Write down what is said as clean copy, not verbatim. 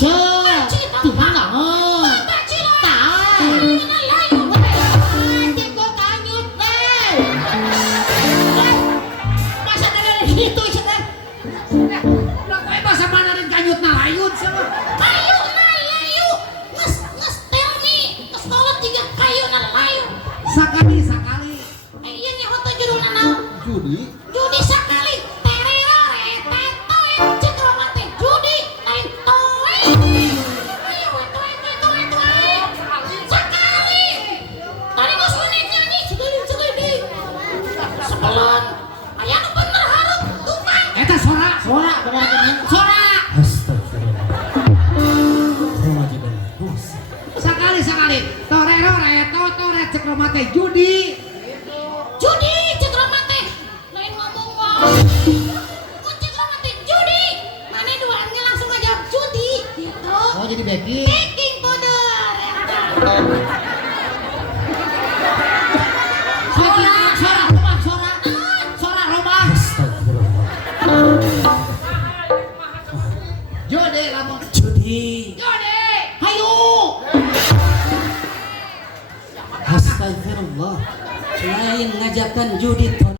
Tuhan naon? Tah. Ceko kanyut teh. Masa dari gitu cenah. Lah kowe basa manarin kanyut na layut sama. Kayu na layu. Nges tell me. Nges kolot tiga kayu na layu. Sakali. Iya nya hoto judulna naon? Judi sakali. Tereore tetoe cekro mate judi lain toe. Ayo toe. Sakali. Tadi geus menit nyanyi sekali deui. Sebelum aya nu bener hareup tukang. Eta sora Bener kan? Sora. Astagfirullah. Remaja bagus. sakali. Torerore totore cekro mate judi. Judi cekro mate. Lain ngomong wae. Mun cekro mate judi. Mane duanya langsung ngajawab judi gitu. Oh jadi backing. Baking powder. Sora robah. Astagfirullah. Jode lamun Judi. jode. Hayu. Astagfirullah. Lain ngajakan judi